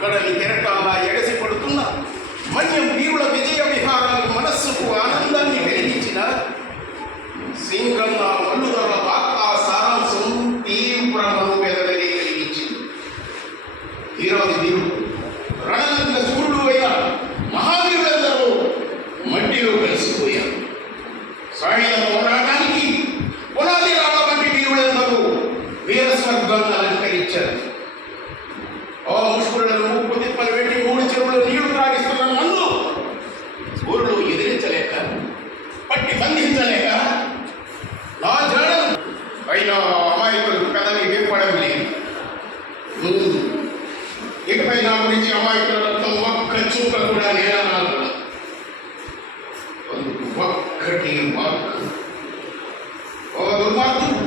కడలి కెరటాల ఎగసి పడుతున్న మన్యం వీరుల విజయ విహారాలు మనస్సుకు ఆనందాన్ని కలిగించిన సింగన్న మల్లుదల వార్తా సారాంశం తీవ్ర మనోవేదనని కలిగించింది. ఈరోజు వీరు రణరంగ సూర్యుడు అయిన మహావీరులందరూ మట్టిలో కలిసిపోయారు. సాయుధ పోరాటానికి పునాది రాళ్ళ వంటి వీరులందరూ వీర స్వర్గాన్ని అలంకరించారు. ఆ ముష్కరులను ఉప్పు తిప్పలు పెట్టి 3 చెరువులు నీళ్లు త్రాగిస్తున్న నన్ను ఊరిలో ఎదిరించలేక, పట్టి బంధించలేక నా జాడలు అయినా అమాయకులు కథని విప్పడం లేదు. ఇకపై నా గురించి అమాయకులతో ఒక్క చూక కూడా నేననాలు. ఒక్కటి వాక్ ఓ దుర్మార్గుడు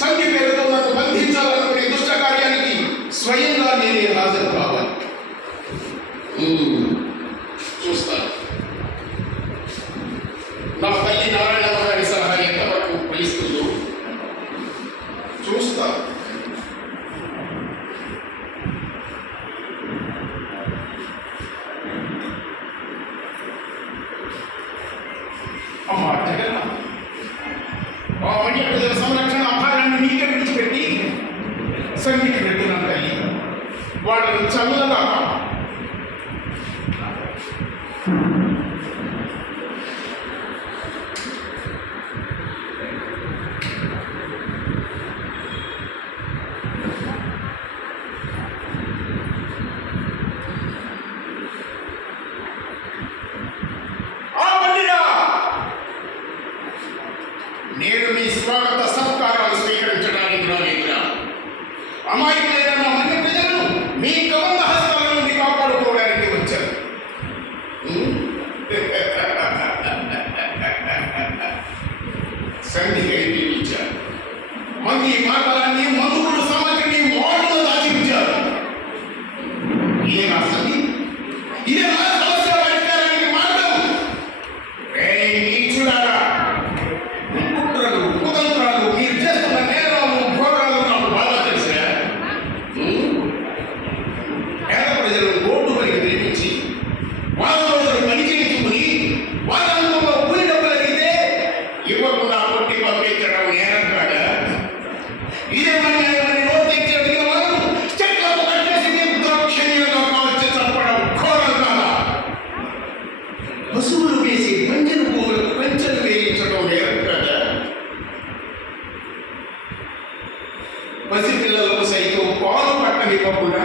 సంధి పేరుతో నన్ను బంధించాలనుకునే దుష్ట కార్యానికి స్వయంగా నేనే హాజరు కావాలి. చూస్తాను నా తల్లి నారాయణమ్మ గారి సలహా ఎంతవరకు ఫలిస్తుందో చూస్తాను. అమ్మా జగన్న, ఆ మధ్య ప్రజల సంరక్షణ అభారాన్ని నీకే విడిచిపెట్టి సంగీతం పెట్టిన తల్లి వాళ్ళని చల్లగా నేను మీ స్వాగత సత్కారాలు స్వీకరించడానికి రాలేదురా. అమాయకులైన నా మన్య ప్రజలను మీ కబంధ హస్తాల నుండి కాపాడుకోవడానికి వచ్చారు. సంధికై పిలిచారు. మంది మాటలన్నీ మందుగుడు సామగ్రిని మోడలు దాచిపించారు. ఇదే నా సంధి, ఇదే నా సమస్య పరిష్కారానికి మార్గం. నీచులారా, కుతంత్రాలు, మీరు చేస్తున్న నేరాలు ఘోరాలు నాకు బాగా తెలిసా. పేద ప్రజలను రోడ్డు పనికి పిలిపించి వాళ్ళ రోజులు పని చేయించుకుని వాళ్ళందరూ కూలి డబ్బులు అడిగితే ఇవ్వకుండా కొట్టి పంపించడం నేరం కాదా? ఇదే అన్యాయమని నోరు తెచ్చి అడిగిన వాళ్ళు చెట్లకు కట్టేసి నిర్దాక్షిణ్యంగా కాల్చి చంపడం ఘోరం కాదా? పశువులు వేసి పంచెలు భూములకు పెంచలు వేయించడం నేరం కాదా? పసిపిల్లలకు సైతం పాలు పట్టనివ్వకుండా